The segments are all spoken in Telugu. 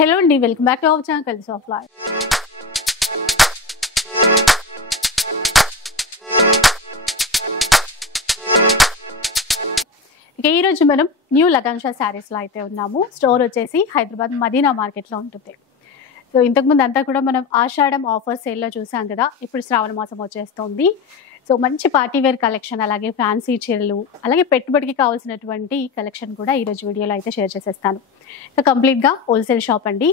Hello and welcome back to our channel Colors of Life. ఈ రోజు మనం న్యూ లగన్షా సారీస్ లో అయితే ఉన్నాము. స్టోర్ వచ్చేసి హైదరాబాద్ మదీనా మార్కెట్ లో ఉంటుంది. సో ఇంతకుముందు అంతా కూడా మనం ఆషాఢం ఆఫర్ సేల్ లో చూసాం కదా. ఇప్పుడు శ్రావణ మాసం వచ్చేస్తుంది. సో మంచి పార్టీ వేర్ కలెక్షన్, అలాగే ఫ్యాన్సీ చీరలు, అలాగే పెట్టుబడికి కావాల్సినటువంటి కలెక్షన్ కూడా ఈ రోజు వీడియోలో అయితే షేర్ చేసేస్తాను. సో కంప్లీట్ గా హోల్సేల్ షాప్ అండి.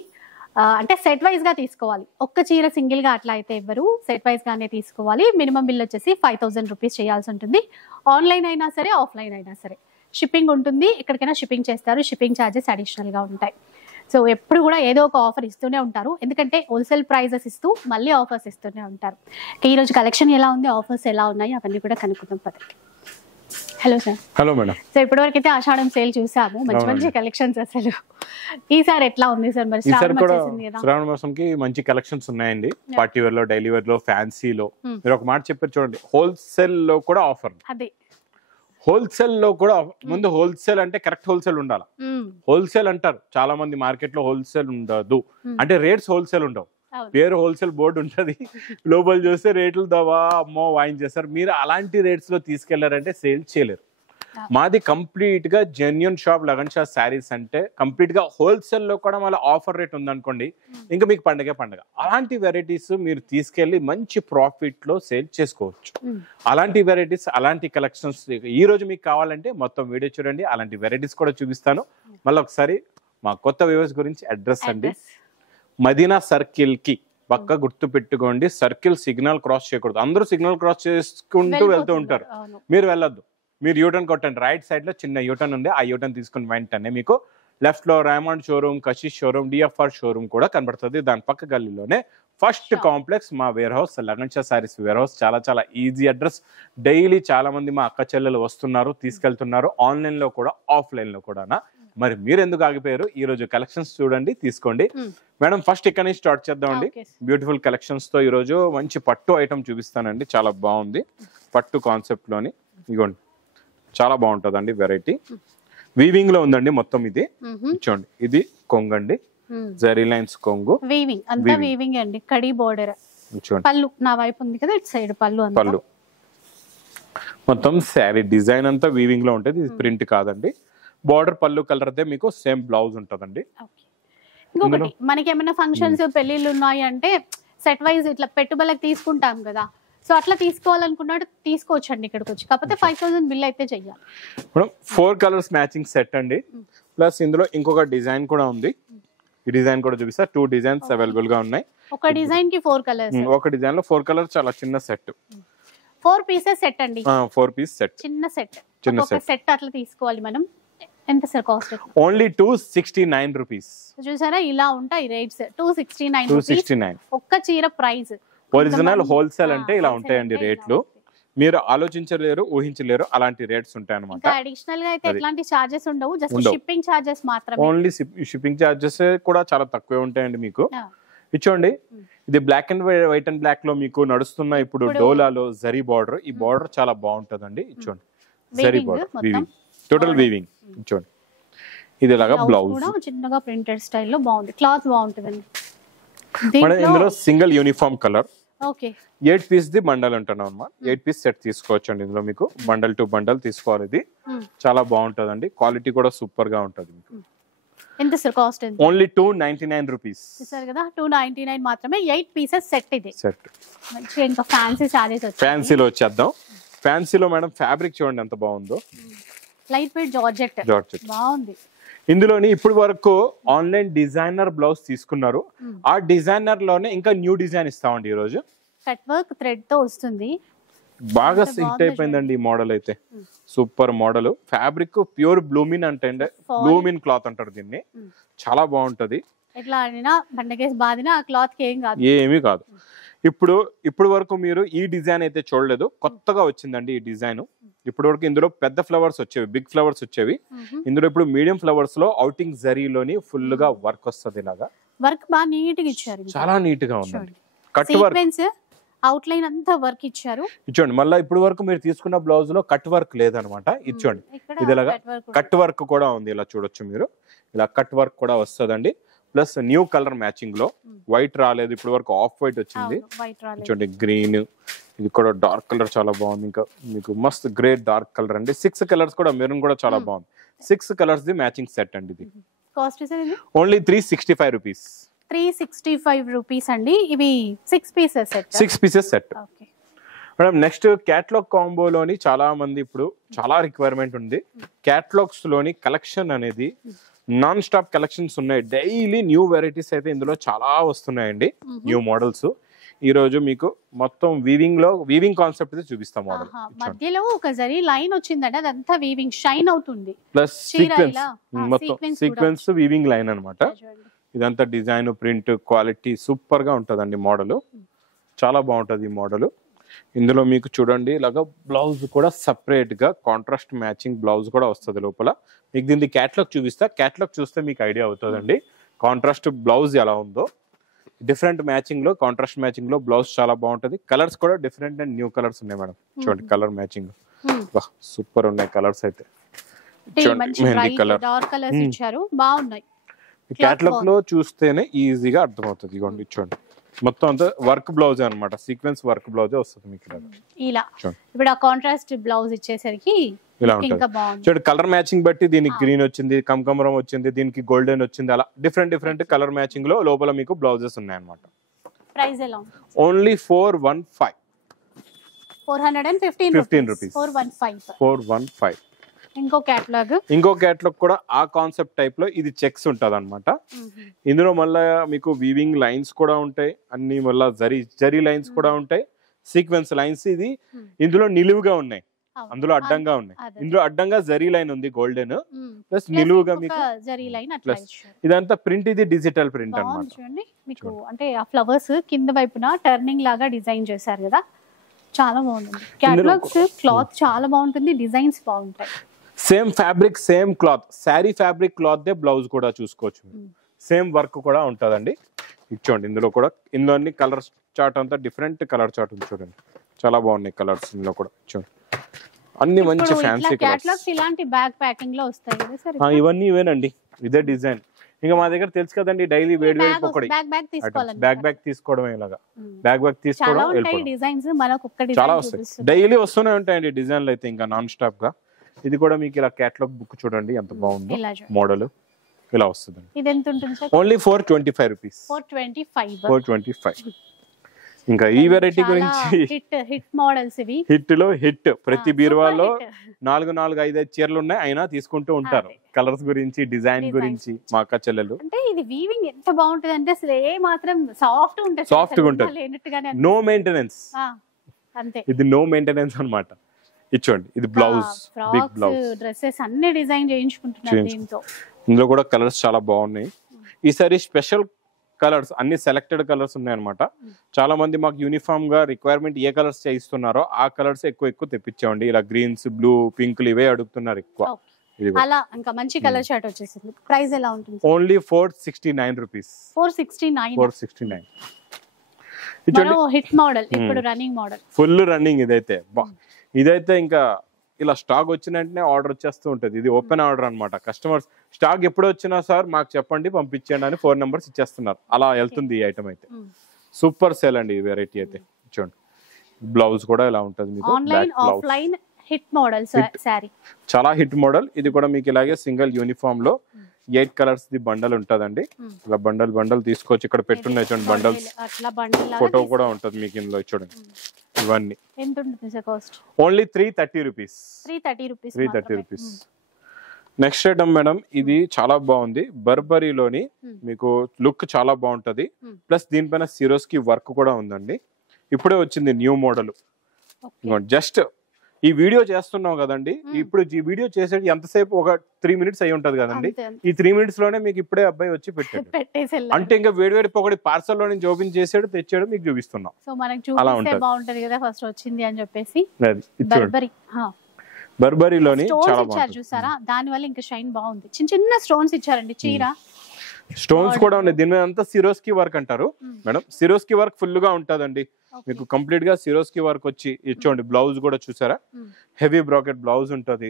అంటే సెట్ వైజ్ గా తీసుకోవాలి. ఒక్క చీర సింగిల్ గా అట్లా అయితే ఇవ్వరు, సెట్ వైజ్ గానే తీసుకోవాలి. మినిమం బిల్ వచ్చేసి 5000 రూపీస్ చేయాల్సి ఉంటుంది. ఆన్లైన్ అయినా సరే, ఆఫ్లైన్ అయినా సరే షిప్పింగ్ ఉంటుంది. ఎక్కడికైనా షిప్పింగ్ చేస్తారు. షిప్పింగ్ ఛార్జెస్ అడిషనల్ గా ఉంటాయి. సో ఎప్పుడు కూడా ఏదో ఒక ఆఫర్ ఇస్తూనే ఉంటారు, ఎందుకంటే హోల్సేల్ ప్రైజెస్ ఇస్తూ మళ్ళీ ఆఫర్స్ ఇస్తూనే ఉంటారు. ఈ రోజు కలెక్షన్ ఎలా ఉంది, ఆఫర్స్ ఎలా ఉన్నాయి, అవన్నీ కూడా కనుక్కుందాం పదండి. Hello sir. Hello madam. So ఇప్పటివరకు అయితే ఆషాఢం సేల్ చూసాము, మంచి మంచి కలెక్షన్స్. అసలు ఈసారి ఎట్లా ఉంది సార్? మరి శ్రావణ మాసంకి మంచి కలెక్షన్స్ ఉన్నాయండి. పార్టీ వేర్ లో, డైలీ వేర్ లో, ఫ్యాన్సీలో. మీరు ఒక మాట చెప్పారు చూడండి, హోల్సేల్ లో కూడా ఆఫర్. అదే హోల్సేల్ లో కూడా ముందు హోల్సేల్ అంటే కరెక్ట్ హోల్సేల్ ఉండాలి. హోల్సేల్ అంటారు చాలా మంది, మార్కెట్ లో హోల్సేల్ ఉండదు అంటే రేట్స్ హోల్సేల్ ఉండవు. పేరు హోల్సేల్ బోర్డు ఉంటది, లోపల చూస్తే రేట్లు దవా అమ్మో వాయించేస్తారు. మీరు అలాంటి రేట్స్ లో తీసుకెళ్లారంటే సేల్ చేయలేరు. మాది కంప్లీట్ గా జెన్యూన్ షాప్ లగన్షా శారీస్. అంటే కంప్లీట్ గా హోల్సేల్ లో కూడా మళ్ళీ ఆఫర్ రేట్ ఉందనుకోండి, ఇంకా మీకు పండగే పండగ. అలాంటి వెరైటీస్ మీరు తీసుకెళ్లి మంచి ప్రాఫిట్ లో సేల్ చేసుకోవచ్చు. అలాంటి వెరైటీస్, అలాంటి కలెక్షన్స్ ఈ రోజు మీకు కావాలంటే మొత్తం వీడియో చూడండి. అలాంటి వెరైటీస్ కూడా చూపిస్తాను. మళ్ళీ ఒకసారి మా కొత్త వ్యూవర్స్ గురించి అడ్రస్ అండి, మదీనా సర్కిల్ కి పక్క గుర్తు పెట్టుకోండి. సర్కిల్ సిగ్నల్ క్రాస్ చేయకూడదు. అందరూ సిగ్నల్ క్రాస్ చేసుకుంటూ వెళ్తూ ఉంటారు, మీరు వెళ్ళొద్దు. మీరు యూటర్న్ కొట్టండి. రైట్ సైడ్ లో చిన్న యూటర్న్ ఉంది, ఆ యూటర్న్ తీసుకుని వెంటనే మీకు లెఫ్ట్ లో Raymond showroom, Kashish showroom, DFR showroom కూడా కనబడుతుంది. దాని పక్క గల్లీలోనే ఫస్ట్ కాంప్లెక్స్ మా warehouse, Lagansha saris warehouse. చాలా చాలా ఈజీ అడ్రస్. డైలీ చాలా మంది మా అక్క చెల్లెలు వస్తున్నారు, తీసుకెళ్తున్నారు. ఆన్లైన్ లో కూడా, ఆఫ్లైన్ లో కూడా. మరి మీరు ఎందుకు ఆగిపోయారు? ఈ రోజు కలెక్షన్స్ చూడండి, తీసుకోండి. మేడం ఫస్ట్ ఇక్కడ నుంచి స్టార్ట్ చేద్దామండి. బ్యూటిఫుల్ కలెక్షన్స్ తో ఈ రోజు మంచి పట్టు ఐటమ్ చూపిస్తానండి. చాలా బాగుంది పట్టు కాన్సెప్ట్ లోని. ఇగోండి, చాలా బాగుంటదండి వెరైటీ. వీవింగ్ లో ఉందండి మొత్తం. ఇది చూడండి, ఇది కొంగు అండి, జరీ లైన్స్ కొంగు. వీవింగ్ అంతా వీవింగ్ అండి. కడి బోర్డర్. చూడండి, పళ్ళు నా వైపు ఉంది కదా, ఇటు సైడ్ పళ్ళు మొత్తం శారీ డిజైన్ అంతా వీవింగ్ లో ఉంటది. ఇది ప్రింట్ కాదండి. బోర్డర్ పళ్ళు కలర్ అయితే మీకు సేమ్ బ్లౌజ్ ఉంటదండి. ఇంకొకటి, మనకి ఏమైనా ఫంక్షన్స్, పెళ్లిళ్ళు ఉన్నాయి అంటే సెట్ వైజ్ ఇట్లా పెట్టుబడులకు తీసుకుంటాం కదా. సో అట్లా తీసుకోవాలనుకున్నాడు, తీసుకోవచ్చు అండి ఇక్కడికి వచ్చి. కాకపోతే 5000 బిల్ అయితే చెయ్యాలి. ఇప్పుడు 4 కలర్స్ మ్యాచింగ్ సెట్ అండి. ప్లస్ ఇందులో ఇంకొక డిజైన్ కూడా ఉంది. ఈ డిజైన్ కూడా చూపిస్తా. 2 డిజైన్స్ అవైలబుల్ గా ఉన్నాయి. ఒక డిజైన్ కి 4 కలర్స్. ఒక డిజైన్ లో 4 కలర్స్. చాలా చిన్న సెట్, 4 పీసెస్ సెట్ అండి. 4 పీస్ సెట్, చిన్న సెట్. ఒక సెట్ అట్లా తీసుకోవాలి మనం. ఎంత సార్ కాస్ట్? Only 269 rupees. చూసారా, ఇలా ఉంటాయి రేట్స్. 269 ఒక్క చీర ప్రైస్. ఒరిజినల్ హోల్సేల్ అంటే ఇలా ఉంటాయండి రేట్లు. మీరు ఆలోచించలేరు, ఊహించలేరు, అలాంటి రేట్స్ ఉంటాయి అన్నమాట. అడిషనల్ గా అయితే ఎట్లాంటి చార్జెస్ ఉండవు, జస్ట్ షిప్పింగ్ చార్జెస్ మాత్రమే. ఓన్లీ షిప్పింగ్ చార్జెస్ కూడా చాలా తక్కువే ఉంటాయండి మీకు. ఇచ్చోండి, ఇది black and white and black లో మీకు నడుస్తున్న ఇప్పుడు డోలాలో జరీ బార్డర్. ఈ బార్డర్ చాలా బాగుంటదండి. ఇచ్చోండి, zari border weaving, total weaving. ఇచ్చోండి, ఇది ఇలాగా బ్లౌజ్ కూడా చిన్నగా ప్రింటెడ్ స్టైల్లో బాగుంది. క్లాత్ బాగుంటుందండి. ఇందులో single uniform colour. Okay, 8 piece the bundle అంటున్నాం అన్నమాట. 8 పీస్ సెట్ తీసుకోవచ్చు అండి. ఇందులో మీకు బండల్ టు బండల్ తీసుకోవాలి. ఇది చాలా బాగుంటదండి. క్వాలిటీ కూడా సూపర్ గా ఉంటది మీకు. ఎంత సార్ కాస్ట్? Only 299 rupees. చూసారు కదా, 299 మాత్రమే. 8 పీసెస్ సెట్. ఇది సెట్ మంచిగా. ఇంకా ఫ్యాన్సీ సారీస్ వచ్చాయి. ఫ్యాన్సీలో వచ్చేద్దాం. ఫ్యాన్సీలో మేడం ఫ్యాబ్రిక్ చూడండి ఎంత బాగుందో. లైట్ వెయిట్ జార్జెట్ బాగుంది. ఇందులోని ఇప్పుడు వరకు ఆన్లైన్ డిజైనర్ బ్లౌజ్ తీసుకున్నారు. ఆ డిజైనర్ లోనే ఇంకా న్యూ డిజైన్ ఇస్తామండి ఈ రోజు. కట్ వర్క్ థ్రెడ్ తో వస్తుంది. బాగా హిట్ అయిపోయిందండి ఈ మోడల్ అయితే. Super model. ఫ్యాబ్రిక్ ప్యూర్ బ్లూమిన్ అంటే, బ్లూమిన్ క్లాత్ అంటారు దీన్ని. చాలా బాగుంటది. ఎట్లా అడినా బండకేసి బాదినా ఆ క్లాత్ కి ఏమీ కాదు. ఇప్పుడు వరకు మీరు ఈ డిజైన్ అయితే చూడలేదు, కొత్తగా వచ్చిందండి ఈ డిజైన్. ఇప్పుడు వరకు ఇందులో పెద్ద ఫ్లవర్స్ వచ్చేవి, బిగ్ ఫ్లవర్స్ వచ్చేవి. ఇందులో ఇప్పుడు మీడియం ఫ్లవర్స్ లో అవుటింగ్ జరీలోని ఫుల్ గా వర్క్ వస్తుంది. ఇలాగా వర్క్ బాగా నీట్ గా ఇచ్చారు. చాలా నీట్ గా ఉందండి. కట్ వర్క్, అవుట్ లైన్ అంతా వర్క్ ఇచ్చారు. ఇచ్చోండి, మళ్ళీ ఇప్పుడు వరకు మీరు తీసుకున్న బ్లౌజ్ లో కట్ వర్క్ లేదనమాట. ఇచ్చోండి, ఇది ఇలాగా కట్ వర్క్ కూడా ఉంది. ఇలా చూడొచ్చు మీరు. ఇలా కట్ వర్క్ కూడా వస్తుందండి. ప్లస్ న్యూ కలర్ మ్యాచింగ్ లో, వైట్ రాలేదు ఇప్పుడు వరకు, ఆఫ్ వైట్ వచ్చింది చూడండి, గ్రీన్, ఇది కూడా డార్క్ కలర్ చాలా బాగుంది. ఇంకా మీకు మస్త్ గ్రే డార్క్ కలర్ అండి. 6 కలర్స్ కూడా, మెరూన్ కూడా చాలా బాగుంది. 6 కలర్స్ ది మ్యాచింగ్ సెట్ అండి. ఇది కాస్ట్ ఓన్లీ 365 రూపీస్. 365 రూపీస్ అండి. ఇవి 6 pieces set. 6 pieces set. Madam next catalogue కాంబోలోని చాలా మంది ఇప్పుడు చాలా రిక్వైర్మెంట్ ఉంది. క్యాటలాగ్స్ లోని కలెక్షన్ అనేది నాన్ స్టాప్ కలెక్షన్స్ ఉన్నాయి. డైలీ న్యూ వెరైటీస్ అయితే ఇందులో చాలా వస్తున్నాయండి, న్యూ మోడల్స్. ఈ రోజు మీకు మొత్తం వీవింగ్ కాన్సెప్ట్ అయితే చూపిస్తాం. మోడల్ మధ్యలో ఒక జరీ లైన్ వచ్చిందంటే అదంతా వీవింగ్ షైన్ అవుతుంది, ప్లస్ సీక్వెన్స్, మొత్తం సీక్వెన్స్ వీవింగ్ లైన్ అన్నమాట. ఇదంతా డిజైన్, ప్రింట్, క్వాలిటీ సూపర్ గా ఉంటదండి. మోడల్ చాలా బాగుంటది ఈ మోడల్. ఇందులో మీకు చూడండి ఇలాగా బ్లౌజ్ కూడా సపరేట్ గా కాంట్రాస్ట్ మ్యాచింగ్ బ్లౌజ్ కూడా వస్తుంది లోపల. మీకు దీన్ని క్యాటలాగ్ చూపిస్తా, క్యాటలాగ్ చూస్తే మీకు ఐడియా అవుతుందండి కాంట్రాస్ట్ బ్లౌజ్ ఎలా ఉందో. డిఫరెంట్ మ్యాచింగ్ లో, కాంట్రాస్ట్ మ్యాచింగ్ లో బ్లౌజ్ చాలా బాగుంటది. కలర్స్ కూడా డిఫరెంట్ అండ్ న్యూ కలర్స్ ఉన్నాయి మేడం. చూడండి కలర్ మ్యాచింగ్ సూపర్ ఉన్నాయి. కలర్స్ అయితే మెహందీ కలర్, డార్క్ కలర్స్ ఇచ్చారు, బాగున్నాయి. క్యాటలాగ్ లో చూస్తేనే ఈజీగా అర్థమవుతుంది. ఇదిగోండి చూడండి, మొత్తం అంతా వర్క్ బ్లౌజ్ అన్నమాట, సీక్వెన్స్ వర్క్ బ్లౌజ్ వస్తుంది మీకు ఇలా. ఇప్పుడు ఆ కాంట్రాస్ట్ బ్లౌజ్ ఇచ్చేసరికి ఇలా ఉంటుంది. చూడండి కలర్ మ్యాచింగ్ బట్టి దీనికి గ్రీన్ వచ్చింది, కమకమరం వచ్చింది, దీనికి గోల్డెన్ వచ్చింది, అలా డిఫరెంట్ కలర్ మ్యాచింగ్ లో లోపల మీకు బ్లౌజెస్ ఉన్నాయి అన్నమాట. ప్రైస్ ఎలా ఉంది? ఓన్లీ 415. 415 రూపీస్. 415. ఇంకో కేటలాగ్ కూడా ఆ కాన్సెప్ట్ టైప్ లో, ఇది చెక్స్ ఉంటది అనమాట. ఇందులో మళ్ళా మీకు వీవింగ్ లైన్స్ కూడా ఉంటాయి, అన్ని మళ్ళా జరీ లైన్స్ కూడా ఉంటాయి, సీక్వెన్స్ లైన్స్. ఇది ఇందులో నిలువుగా ఉన్నాయి, అందులో అడ్డంగా ఉన్నాయి. ఇందులో అడ్డంగా జరీ లైన్ ఉంది గోల్డెన్, ప్లస్ నిలువుగా మీకు ప్లస్ ఇదంతా ప్రింట్, ఇది డిజిటల్ ప్రింట్ అన్నమాట. చూడండి మీకు అంటే ఆ ఫ్లవర్స్ కింద వైపున టర్నింగ్ లాగా డిజైన్ చేశారు కదా, చాలా బాగుంది. కేటలాగ్స్ క్లాత్ చాలా బాగుంటుంది, డిజైన్స్ బాగుంటాయి. Same fabric, same cloth, sari fabric cloth they blouse కూడా చూసుకోవచ్చు. సేమ్ వర్క్ కూడా ఉంటదండి. చూడండి ఇందులో కూడా, ఇందులో అన్ని కలర్ చార్ట్ అంతా డిఫరెంట్ కలర్ చార్ట్ ఉంది చూడండి, చాలా బాగున్నాయి కలర్స్. ఇందులో కూడా చూడండి అన్ని మంచి ఫ్యాన్సీ కలర్స్. ఇలాంటి బ్యాగ్ ప్యాకింగ్ లో వస్తాయి కదా సార్? ఇవన్నీ ఇవేనండి, ఇదే డిజైన్. ఇంకా మా దగ్గర తెలుసు కదండి, డైలీ వేడి పొక్కడి బ్యాగ్ తీసుకోవడం, ఇలాగా బ్యాగ్ తీసుకోవడం చాలా వస్తాయి. డైలీ వస్తూనే ఉంటాయండి డిజైన్లు అయితే ఇంకా నాన్ స్టాప్ గా. ఇది కూడా మీకు ఇలా కేటలాగ్ బుక్ చూడండి ఎంత బాగుంది మోడల్, ఇలా వస్తుంది. Only 425 rupees. 425. ఇంకా ఈ వెరైటీ గురించి, హిట్ మోడల్స్ ఇవి, హిట్ లో హిట్. ప్రతి బీరువాలో 4-5 చీరలు ఉన్నాయి, అయినా తీసుకుంటూ ఉంటారు. కలర్స్ గురించి, డిజైన్ గురించి మా అక్క చెల్లెలు. అంటే ఇది వీవింగ్ ఎంత బాగుంటది అంటే అసలు ఏ మాత్రం సాఫ్ట్ ఉంటుంది, సాఫ్ట్ గా ఉంటుంది, నో మెయింటెనెన్స్. అంతే, ఇది నో మెయింటెనెన్స్ అన్నమాట. ఇచ్చోండి ఇది బ్లౌజ్, బిగ్ బ్లౌజ్, డ్రెస్సెస్ అన్ని డిజైన్ చేయించుకుంటున్నారు దీంతో. ఇందులో కూడా కలర్స్ చాలా బాగున్నాయి. ఈసారి స్పెషల్ కలర్స్, అన్ని సెలెక్టెడ్ కలర్స్ ఉన్నాయన్నమాట. చాలా మంది మాకు యూనిఫామ్ గా రిక్వైర్మెంట్ ఏ కలర్స్ చేయిస్తున్నారో ఆ కలర్స్ ఎక్కువ తెప్పించామండి. ఇలా గ్రీన్స్, బ్లూ, పింకులు ఇవే అడుగుతున్నారు ఎక్కువ. అలా ఇంకా మంచి కలర్ షర్ట్ వచ్చేసింది. ప్రైస్ ఎలా ఉంటుంది? Only 469 rupees. 469. హిట్ మోడల్, ఇప్పుడు రన్నింగ్ మోడల్, ఫుల్ రన్నింగ్. ఇదైతే ఇంకా ఇలా స్టాక్ వచ్చిన వెంటనే ఆర్డర్ వచ్చేస్తూ ఉంటుంది. ఇది ఓపెన్ ఆర్డర్ అన్నమాట. కస్టమర్స్ స్టాక్ ఎప్పుడు వచ్చినా సార్ మాకు చెప్పండి, పంపించండి అని 4 నెంబర్స్ ఇచ్చేస్తున్నారు. అలా వెళ్తుంది ఈ ఐటమ్ అయితే. సూపర్ సేల్ అండి ఈ వెరైటీ అయితే. చూడండి బ్లౌజ్ కూడా ఇలా ఉంటుంది మీకు. Online offline hit model sorry, చాలా హిట్ మోడల్. ఇది కూడా మీకు ఇలాగే సింగిల్ యూనిఫామ్ లో 8 కలర్స్ ది బండల్ ఉంటదండి. ఇలా బండల్ తీసుకొచ్చి ఇక్కడ పెట్టున్నాయి చూడండి. బండల్స్ ఫోటో కూడా ఉంటది మీకు ఇందులో చూడండి. ఇవన్నీ ఎంత ఉంటుంది sir cost? Only 330 rupees. 330 rupees. Next item madam, ఇది చాలా బాగుంది. బర్బరీలోని మీకు లుక్ చాలా బాగుంటది, ప్లస్ దీనిపైన సిరోస్కి వర్క్ కూడా ఉందండి. ఇప్పుడే వచ్చింది న్యూ మోడల్. జస్ట్ ఈ వీడియో చేస్తున్నాం కదండి, ఇప్పుడు ఈ వీడియో చేసేది ఎంతసేపు, ఒక 3 మినిట్స్ అయి ఉంటది కదండి. ఈ 3 మినిట్స్ లోనే మీకు ఇప్పుడే అబ్బాయి వచ్చి పెట్టాడు. అంటే ఇంకా వేడి పొగడి పార్సల్ లో నుంచి ఓపెన్ చేసాడు, తెచ్చాడు, మీకు చూపిస్తున్నాం. అలా బాగుంటది కదా ఫస్ట్ వచ్చింది అని చెప్పేసి. బర్బరీలోని చాలా బాగుంది చూసారా, దాని వల్ల ఇంకా షైన్ బాగుంది. చిన్న స్టోన్స్ ఇచ్చారండి. చీర స్టోన్స్ కూడా ఉన్నాయి. దీని మీద అంతా సిరోస్కి వర్క్ అంటారు మేడం. సిరోస్కి వర్క్ ఫుల్ గా ఉంటదండి మీకు, కంప్లీట్ గా సిరోస్కి వర్క్ వచ్చి ఇచ్చోండి. బ్లౌజ్ కూడా చూసారా, హెవీ బ్రాకెట్ బ్లౌజ్ ఉంటది.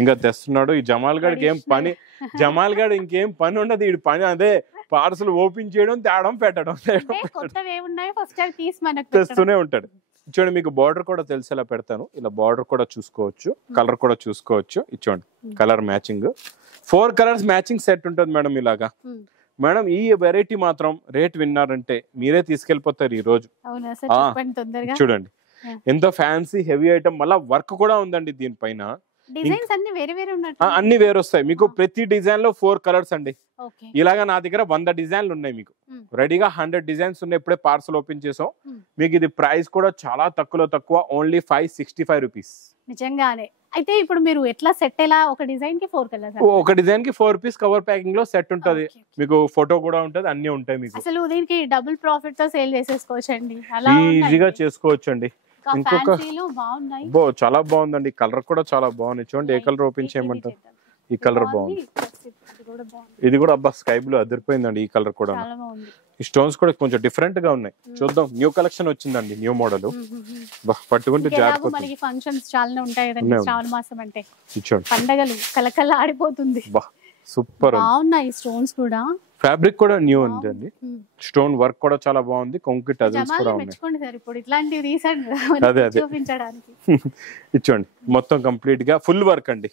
ఇంకా తెస్తున్నాడు ఈ జమాల్ గడికి ఏం పని, జమాల్ గడ్ ఇంకేం పని ఉండదు. ఈ పని అదే పార్సల్ ఓపెన్ చేయడం, తేడం, పెట్టడం, తెస్తూనే ఉంటాడు. ఇచ్చోండి మీకు బార్డర్ కూడా తెలిసేలా పెడతాను. ఇలా బార్డర్ కూడా చూసుకోవచ్చు, కలర్ కూడా చూసుకోవచ్చు. ఇచ్చోండి colour matching, 4 colours matching set ఉంటుంది మేడం. ఇలాగా మేడం ఈ వెరైటీ మాత్రం రేట్ విన్నారంటే మీరే తీసుకెళ్లిపోతారు ఈ రోజు. చూడండి ఎంత ఫ్యాన్సీ హెవీ ఐటమ్, మళ్ళా వర్క్ కూడా ఉందండి దీనిపైన. అన్ని వేరు వస్తాయి మీకు. ప్రతి డిజైన్ లో 4 కలర్స్ అండి. ఇలాగా నా దగ్గర 100 డిజైన్లు ఉన్నాయి మీకు, రెడీగా 100 డిజైన్స్ ఉన్నాయి. ఇప్పుడే పార్సల్ ఓపెన్ చేసాం మీకు. ఇది ప్రైస్ కూడా చాలా తక్కువ, ఓన్లీ 565 రూపీస్. నిజంగానే. అయితే ఇప్పుడు మీరు ఎట్లా సెట్, ఎలా ఒక డిజైన్ కి 4 కలర్స్, ఒక డిజైన్ కి 4 పీస్ కవర్ ప్యాకింగ్ లో సెట్ ఉంటది మీకు. ఫోటో కూడా ఉంటది, అన్ని ఉంటాయి మీకు. అసలు దీనికి డబుల్ ప్రాఫిట్ తో సేల్ చేసేసుకోవచ్చండి, ఈజీగా చేసుకోవచ్చండి. ఇంకొక చాలా బాగుందండి, కలర్ కూడా చాలా బాగుంది. చూడండి ఏ కలర్ ఓపెన్ చేయమంటారు. ఈ కలర్ బాగుంది, ఇది కూడా అబ్బా స్కై బ్లూ అదిరిపోయిందండి. ఈ కలర్ కూడా, ఈ స్టోన్స్ కూడా కొంచెం డిఫరెంట్ గా ఉన్నాయి. చూద్దాం, న్యూ కలెక్షన్ వచ్చిందండి, న్యూ మోడల్. పట్టుకుంటే ఫంక్షన్స్ చాలా ఉంటాయి శ్రావణ మాసం అంటే, పండగలు కలకల ఆడిపోతుంది. సూపర్ బాగున్నాయి స్టోన్స్ కూడా. ఫ్యాబ్రిక్ కూడా న్యూ ఉంది అండి, స్టోన్ వర్క్ కూడా చాలా బాగుంది. కొంకి టజల్స్ కూడా ఉన్నాయి. అదే ఇచ్చోండి మొత్తం కంప్లీట్ గా ఫుల్ వర్క్ అండి,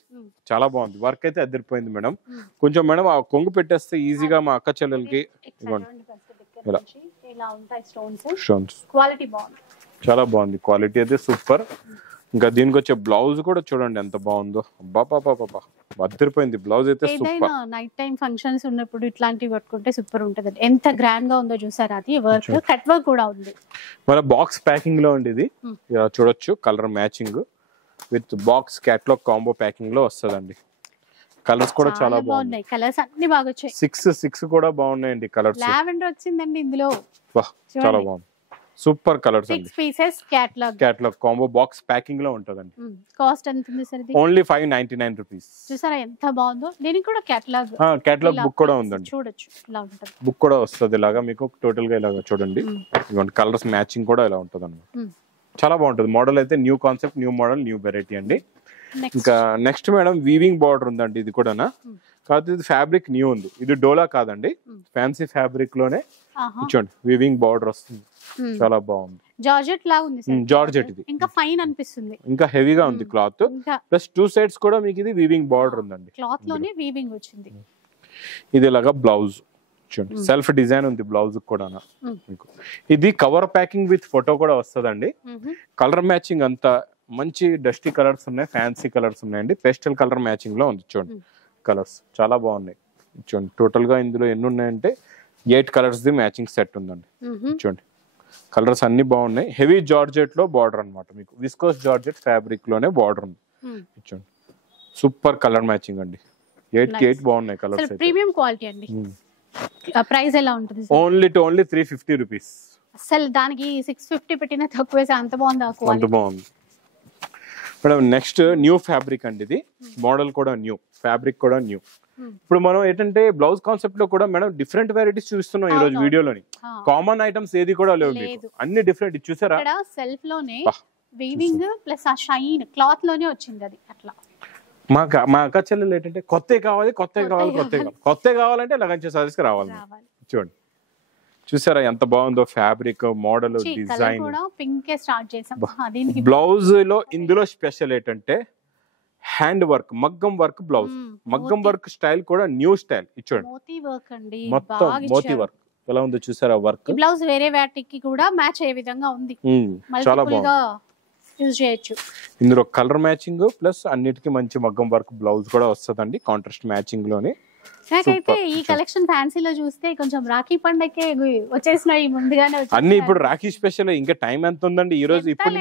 చాలా బాగుంది. వర్క్ అయితే అదిరిపోయింది మేడం. కొంచెం మేడం ఆ కొంగు పెట్టేస్తే ఈజీగా మా అక్క చెల్లెలకి స్టోన్స్ చాలా బాగుంది. క్వాలిటీ అయితే సూపర్. ఇంకా దీనికి వచ్చే బ్లౌజ్ కూడా చూడండి ఎంత బాగుందో. బాబా అదిరిపోయింది బ్లౌజ్ అయితే సూపర్. నైట్ టైం ఫంక్షన్స్ ఉన్నప్పుడు ఇట్లాంటివి పట్టుకుంటే సూపర్ ఉంటది. ఎంత గ్రాండ్ గా ఉందో చూసారా. అది వర్క్, కట్ వర్క్ కూడా ఉంది. మన బాక్స్ ప్యాకింగ్ లో ఉంది ఇది, చూడొచ్చు. Colour matching with box catalogue combo packing లో వస్తదండి. కలర్స్ కూడా చాలా బాగున్నాయి. కలర్స్ అన్ని బాగా వచ్చాయి. 6 కూడా బాగున్నాయండి కలర్స్. లావెండర్ వచ్చిందండి ఇందులో, చాలా బాగుంది. సూపర్ కలర్స్ అండి. 6 pieces catalogue combo box packing లో ఉంటదండి. కాస్ట్ ఎంత ఉంది సార్ ఇది? Only 599 rupees. చూసారా ఎంత బాగుందో. దీనికి కూడా క్యాటలాగ్ బుక్ కూడా ఉందండి. చూడొచ్చు ఇలా ఉంటది. బుక్ కూడా వస్తుంది ఇలాగా మీకు టోటల్ గా. ఇలాగా చూడండి, ఇదిగోండి కలర్స్ మ్యాచింగ్ కూడా ఇలా ఉంటది అన్నమాట. చాలా బాగుంటది. మోడల్ అయితే new concept, new model, new variety అండి. ఇంకా నెక్స్ట్ మేడం వీవింగ్ బార్డర్ ఉందండి. ఇది కూడా కాదు, ఇది ఫ్యాబ్రిక్ న్యూ ఉంది. ఇది డోలా కాదండి, ఫ్యాన్సీ ఫ్యాబ్రిక్ లోనే చూడండి వీవింగ్ బార్డర్ వస్తుంది. చాలా బాగుంది. జార్జెట్ లా ఉంది సార్. జార్జెట్ ఇది ఇంకా ఫైన్ అనిపిస్తుంది, ఇంకా హెవీగా ఉంది క్లాత్. ప్లస్ 2 సైడ్స్ కూడా మీకు ఇది వీవింగ్ బార్డర్ ఉందండి. క్లాత్ లోనే వీవింగ్ వచ్చింది. ఇది ఇలాగా బ్లౌజ్ చూడండి, సెల్ఫ్ డిజైన్ ఉంది బ్లౌజ్ కూడా మీకు. ఇది కవర్ ప్యాకింగ్ విత్ ఫోటో కూడా వస్తుందండి. కలర్ మ్యాచింగ్ అంతా మంచి డస్టీ కలర్స్ ఉన్నాయి, ఫ్యాన్సీ కలర్స్ ఉన్నాయండి. పేస్టల్ కలర్ మ్యాచింగ్ లో ఉంది చూడండి. కలర్స్ చాలా బాగున్నాయి చూడండి. టోటల్ గా ఇందులో ఎన్ని ఉన్నాయంటే 8 కలర్స్ ది మ్యాచింగ్ సెట్ ఉందండి. చూడండి కలర్స్ అన్ని బాగున్నాయి. హెవీ జార్జెట్ లో బార్డర్ అన్నమాట మీకు. విస్కోస్ జార్జెట్ ఫ్యాబ్రిక్ లోనే బార్డర్ ఉంది. చూడండి సూపర్ కలర్ మ్యాచింగ్ అండి. 8 కి 8 బాగున్నాయి కలర్స్. ప్రీమియం క్వాలిటీ అండి. ప్రైస్ ఎలా ఉంటుంది? Only 350 rupees. అసలు దానికి 650 పెట్టినా తక్కువే. అంత బాగుంది అంత బాగుంది మేడం. నెక్స్ట్ న్యూ ఫ్యాబ్రిక్ అండి. ఇది మోడల్ కూడా న్యూ, ఫ్యాబ్రిక్ కూడా న్యూ. ఇప్పుడు మనం ఏంటంటే బ్లౌజ్ కాన్సెప్ట్ లో కూడా మేడం డిఫరెంట్ వెరైటీస్ చూస్తున్నాం ఈ రోజు వీడియోలోని. కామన్ ఐటమ్స్ ఏది కూడా లేవు మీకు, అన్ని డిఫరెంట్. చూసారా సెల్ఫ్ లోనే వీవింగ్ ప్లస్ ఆ షైన్ క్లాత్ లోనే వచ్చింది అది. అట్లా మా అక్క చెల్లెలు ఏంటంటే కొత్త కావాలంటే లగంచే సారీస్ కి రావాలి. చూడండి చూసారా ఎంత బాగుందో ఫ్యాబ్రిక్, మోడల్, డిజైన్. బ్లౌజ్ లో ఇందులో స్పెషల్ ఏంటంటే హ్యాండ్ వర్క్, మగ్గం వర్క్ బ్లౌజ్. మగ్గం వర్క్ స్టైల్ కూడా న్యూ స్టైల్. ఇచ్చోండి మొత్తం మోతీ వర్క్ ఎలా ఉందో చూసారా. వర్క్ బ్లౌజ్ వేరే వాటికి కూడా మ్యాచ్ అయ్యే విధంగా ఉంది. చాలా బాగుంది. యూజ్ చేయొచ్చు. ఇందులో కలర్ మ్యాచింగ్ ప్లస్ అన్నిటికీ మంచి మగ్గం వర్క్ బ్లౌజ్ కూడా వస్తుందండి కాంట్రాస్ట్ మ్యాచింగ్ లోనే. నాకైతే ఈ కలెక్షన్ ఫ్యాన్సీలో చూస్తే కొంచెం రాఖీ పండగకే వచ్చేసినాయి ముందుగానే. అన్ని ఇప్పుడు రాఖీ స్పెషల్. ఇంకా టైం ఎంత ఉందండి ఈ రోజు? ఇప్పుడు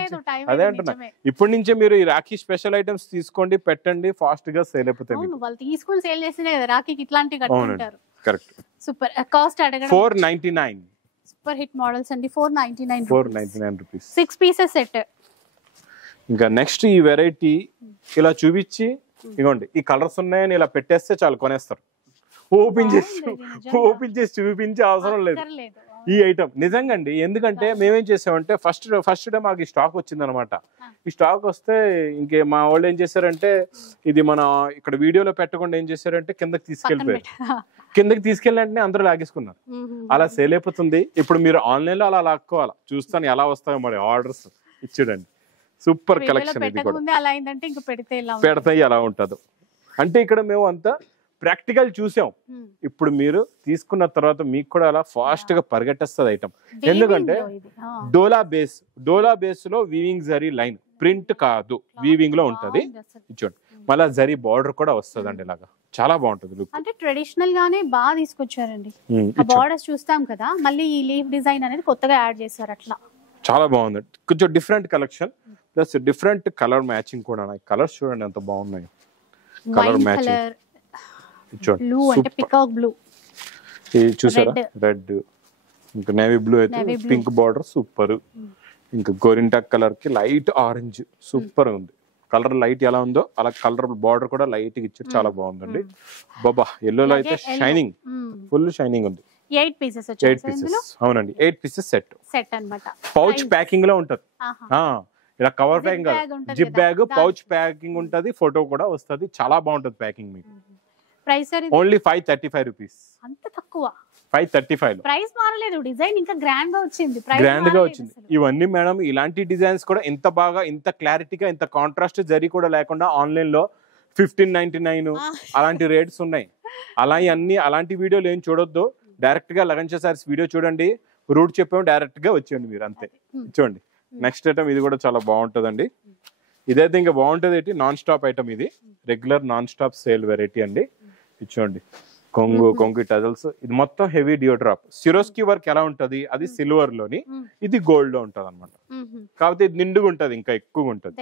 అదే అంటున్నా, ఇప్పటి నుంచే మీరు ఈ రాఖీ స్పెషల్ ఐటమ్స్ తీసుకోండి, పెట్టండి, ఫాస్ట్ గా సేల్ అయిపోతాయి. వాళ్ళు తీసుకుని సేల్ చేస్తేనే కదా రాఖీకి ఇట్లాంటివి కట్టుకుంటారు. కరెక్ట్. సూపర్. కాస్ట్ అడగండి. 499. సూపర్ హిట్ మోడల్స్ అండి. 499 రూపీస్. 6 pieces set. ఇంకా నెక్స్ట్ ఈ వెరైటీ ఇలా చూపించి ఇగోండి ఈ కలర్స్ ఉన్నాయని ఇలా పెట్టేస్తే చాలు కొనేస్తారు. ఓపెన్ చేసి చూపించే అవసరం లేదు ఈ ఐటమ్ నిజంగా అండి. ఎందుకంటే మేమేం చేసామంటే ఫస్ట్ డే మాకు ఈ స్టాక్ వచ్చింది అనమాట. ఈ స్టాక్ వస్తే ఇంకే మా వాళ్ళు ఏం చేశారంటే ఇది మన ఇక్కడ వీడియోలో పెట్టకుండా ఏం చేశారంటే కిందకి తీసుకెళ్ళినట్టే అందరూ లాగేసుకున్నారు. అలా సేల్ అయిపోతుంది. ఇప్పుడు మీరు ఆన్లైన్ లో అలా లాక్కోవాలా. చూస్తాను ఎలా వస్తాయో మరి ఆర్డర్స్ ఇచ్చాడండి. సూపర్ కలెక్షన్ ఇది కూడా పెడతాయి అలా ఉంటది. అంటే ఇక్కడ మేము అంతా ప్రాక్టికల్ చూసాం. ఇప్పుడు మీరు తీసుకున్న తర్వాత మీకు కూడా అలా ఫాస్ట్ గా పరిగెట్టేస్తుంది ఐటమ్. ఎందుకంటే డోలా బేస్ లో వీవింగ్ జరీ లైన్ ప్రింట్ కాదు, వీవింగ్ లో ఉంటది. చూడండి మళ్ళీ జరీ బార్డర్ కూడా వస్తుంది అండి. ఇలాగా చాలా బాగుంటది లుక్. అంటే ట్రెడిషనల్ గానే బాగా తీసుకొచ్చారండి. బార్డర్స్ చూస్తాం కదా, మళ్ళీ ఈ లీఫ్ డిజైన్ అనేది కొత్తగా యాడ్ చేశారు. అట్లా చాలా బాగుంది. కొంచెం different collection plus different colour matching కూడా. కలర్స్ చూడండి ఎంత బాగున్నాయి. కలర్ మ్యాచింగ్ బ్లూ అంటే పికాక్ బ్లూ, ఇది చూసారా, రెడ్, ఇంకా నేవీ బ్లూ అయితే పింక్ బార్డర్ సూపర్. ఇంకా గోరింటా కలర్ కి లైట్ ఆరెంజ్ సూపర్ ఉంది. కలర్ లైట్ ఎలా ఉందో అలా కలర్ బార్డర్ కూడా లైట్ గా ఇచ్చారు. చాలా బాగుందండి. బాబా ఎల్లోలో అయితే షైనింగ్, ఫుల్ షైనింగ్ ఉంది. 8 పీసెస్ అవునండి, 8 పీసెస్ సెట్ అన్నమాట. పౌచ్ ప్యాకింగ్ లో ఉంటది. ఇలా కవర్ ప్యాకింగ్ కాదు, జిప్ బ్యాగ్ పౌచ్ ప్యాకింగ్ ఉంటది. ఫోటో కూడా వస్తుంది. చాలా బాగుంటది ప్యాకింగ్. మీకు ప్రైస్ ఓన్లీ 535 రూపీస్. అంత తక్కువ? 535. ప్రైస్ మారలేదు, డిజైన్ ఇంకా గ్రాండ్ గా వచ్చింది. ఇవన్నీ మేడం ఇలాంటి డిజైన్స్ కూడా ఇంత బాగా, ఇంత క్లారిటీగా, ఇంత కాంట్రాస్ట్ జరీ కూడా లేకుండా ఆన్లైన్ లో 1599 అలాంటి రేట్స్ ఉన్నాయి. అలాంటి వీడియోలు ఏం చూడొద్దు. డైరెక్ట్ గా లగన్షా సారీస్ వీడియో చూడండి. రూట్ చెప్పాము, డైరెక్ట్ గా వచ్చేయండి మీరు అంతే. చూడండి నెక్స్ట్ ఐటమ్ ఇది కూడా చాలా బాగుంటదండి. ఇదైతే ఇంకా బాగుంటది. ఏంటి నాన్ స్టాప్ ఐటమ్, ఇది regular non stop sale variety అండి. ఇచ్చోండి కొంగు టజల్స్. ఇది మొత్తం హెవీ డియోడ్రాప్. సిరోస్కి వర్క్ ఎలా ఉంటది, అది సిల్వర్ లోని, ఇది గోల్డ్ లో ఉంటది అనమాట. కాకపోతే ఇది నిండుగా ఉంటది, ఇంకా ఎక్కువగా ఉంటది,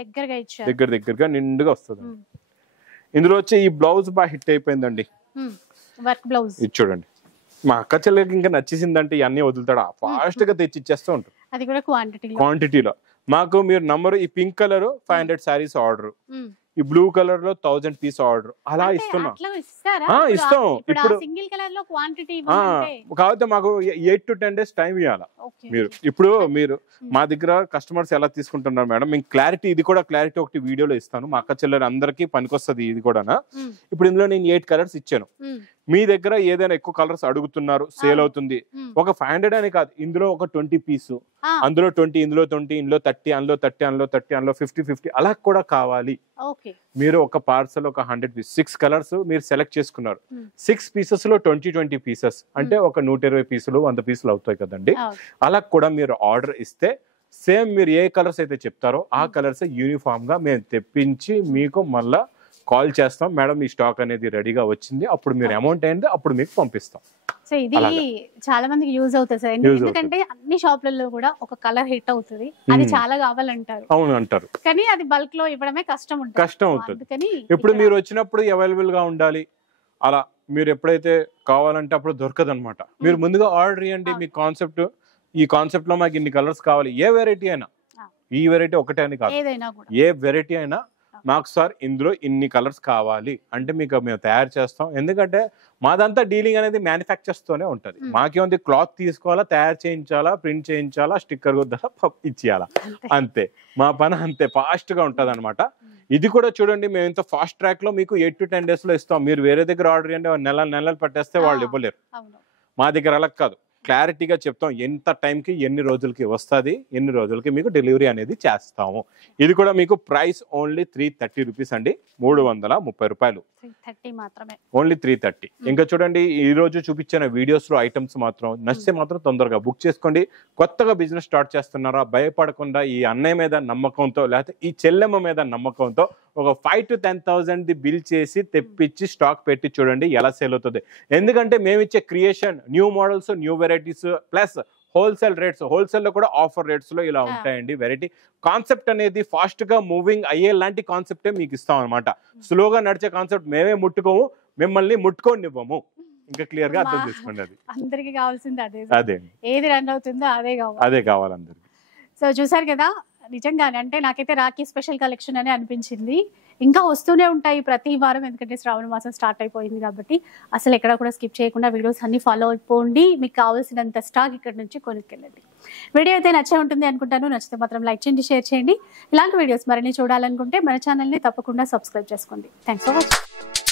దగ్గరగా నిండుగా వస్తుంది. ఇందులో వచ్చే ఈ బ్లౌజ్ బాగా హిట్ అయిపోయిందండి. ఇది చూడండి, మా అక్క చెల్లెకి ఇంకా నచ్చేసిందంటే ఇవన్నీ వదులుతాడా, ఫాస్ట్ గా తెచ్చి ఇచ్చేస్తూ ఉంటాడు. అది కూడా క్వాంటిటీలో. మాకు మీరు నంబర్, ఈ పింక్ కలర్ 500 సారీస్ ఆర్డర్, ఈ బ్లూ కలర్ లో 1000 పీస్ ఆర్డర్ అలా ఇస్తున్నాం. ఇస్తాం. ఇప్పుడు కాకపోతే మాకు 8 to 10 days టైం ఇవ్వాలా. ఇప్పుడు మీరు మా దగ్గర కస్టమర్స్ ఎలా తీసుకుంటున్నారు మేడం, మీకు క్లారిటీ, ఇది కూడా క్లారిటీ ఒకటి వీడియోలో ఇస్తాను. మా అక్క చెల్లెలు అందరికీ పనికొస్తుంది ఇది కూడా. ఇప్పుడు ఇందులో నేను 8 కలర్స్ ఇచ్చాను. మీ దగ్గర ఏదైనా ఎక్కువ కలర్స్ అడుగుతున్నారు, సేల్ అవుతుంది. ఒక 500 అని కాదు, ఇందులో ఒక 20 పీసు, అందులో 20, ఇందులో 20, ఇందులో 30, అందులో 30, అందులో 30, అందులో 50 అలా కూడా కావాలి. మీరు ఒక పార్సల్ ఒక 100 పీస్ 6 కలర్స్ మీరు సెలెక్ట్ చేసుకున్నారు. 6 పీసెస్ లో 20 పీసెస్ అంటే ఒక 120 పీసులు 100 పీసులు అవుతాయి కదండి. అలా కూడా మీరు ఆర్డర్ ఇస్తే సేమ్ మీరు ఏ కలర్స్ అయితే చెప్తారో ఆ కలర్స్ యూనిఫామ్ గా మేము తెప్పించి మీకు మళ్ళా కాల్ చేస్తాం. మేడం ఈ స్టాక్ అనేది రెడీగా వచ్చింది, అప్పుడు మీరు అమౌంట్ అయింది అప్పుడు మీకు పంపిస్తాం. సో ఇది చాలా మందికి యూజ్ అవుతుంది సార్. ఎందుకంటే అన్ని షాపులలో కూడా ఒక కలర్ హిట్ అవుతుంది, అది చాలా కావాలంటారు. అవును అంటారు, కానీ అది బల్క్ లో ఇవ్వడమే కష్టం అవుతుంది. ఇప్పుడు మీరు వచ్చినప్పుడు అవైలబుల్ గా ఉండాలి. అలా మీరు ఎప్పుడైతే కావాలంటే అప్పుడు దొరకదు అనమాట. మీరు ముందుగా ఆర్డర్ ఇవ్వండి. మీ కాన్సెప్ట్, ఈ కాన్సెప్ట్ లో మాకు ఇన్ని కలర్స్ కావాలి, ఏ వెరైటీ అయినా, ఈ వెరైటీ ఒకటే అని కాదు, ఏ వెరైటీ అయినా మాకు సార్ ఇందులో ఇన్ని కలర్స్ కావాలి అంటే మీకు మేము తయారు చేస్తాం. ఎందుకంటే మాదంతా డీలింగ్ అనేది మ్యానుఫ్యాక్చర్స్ తోనే ఉంటది. మాకేముంది, క్లాత్ తీసుకోవాలా, తయారు చేయించాలా, ప్రింట్ చేయించాలా, స్టిక్కర్ ఇచ్చేయాలా, అంతే. మా పని అంతే ఫాస్ట్ గా ఉంటది అనమాట. ఇది కూడా చూడండి, మేము ఇంత ఫాస్ట్ ట్రాక్ లో మీకు 8 to 10 days లో ఇస్తాం. మీరు వేరే దగ్గర ఆర్డర్ చేయండి, నెలలు పట్టేస్తే వాళ్ళు ఇవ్వలేరు. మా దగ్గర అలా కాదు, క్లారిటీగా చెప్తాం ఎంత టైంకి ఎన్ని రోజులకి వస్తుంది, ఎన్ని రోజులకి మీకు డెలివరీ అనేది చేస్తాము. ఇది కూడా మీకు ప్రైస్ ఓన్లీ 330 రూపీస్ అండి, 330 రూపాయలు మాత్రమే, ఓన్లీ 330. ఇంకా చూడండి, ఈ రోజు చూపించిన వీడియోస్ లో ఐటమ్స్ మాత్రం నచ్చితే మాత్రం తొందరగా బుక్ చేసుకోండి. కొత్తగా బిజినెస్ స్టార్ట్ చేస్తున్నారా, భయపడకుండా ఈ అన్నయ్య మీద నమ్మకంతో లేకపోతే ఈ చెల్లెమ్మ మీద నమ్మకంతో ఒక 5 to 10,000 బిల్ చేసి తెప్పించి స్టాక్ పెట్టి చూడండి ఎలా సేల్ అవుతుంది. ఎందుకంటే మేము ఇచ్చే creation, new models, new varieties plus wholesale rates, wholesale లో కూడా ఆఫర్ రేట్స్ లో ఇలా ఉంటాయండి. వెరైటీ కాన్సెప్ట్ అనేది ఫాస్ట్ గా మూవింగ్ అయ్యే లాంటి కాన్సెప్టే మీకు ఇస్తాం అనమాట. స్లోగా నడిచే కాన్సెప్ట్ మేమే ముట్టుకోము, మిమ్మల్ని ముట్టుకోనివ్వము. ఇంకా క్లియర్ గా అర్థం చేసుకోండి. అది అందరికి కావాల్సింది అదే, అదే ఏది రన్ అవుతుందో అదే కావాలి అందరికి. సో చూసారు కదా, నిజంగానే అంటే నాకైతే రాఖీ స్పెషల్ కలెక్షన్ అని అనిపించింది. ఇంకా వస్తూనే ఉంటాయి ప్రతి వారం, ఎందుకంటే శ్రావణ మాసం స్టార్ట్ అయిపోయింది కాబట్టి అసలు ఎక్కడ కూడా స్కిప్ చేయకుండా వీడియోస్ అన్ని ఫాలో అయిపోండి. మీకు కావాల్సినంత స్టాక్ ఇక్కడ నుంచి కొనుక్కెళ్ళండి. వీడియో అయితే నచ్చే ఉంటుంది అనుకుంటాను. నచ్చితే మాత్రం లైక్ చేయండి, షేర్ చేయండి. ఇలాంటి వీడియోస్ మరిన్ని చూడాలనుకుంటే మన ఛానల్ని తప్పకుండా సబ్స్క్రైబ్ చేసుకోండి. Thanks for watching.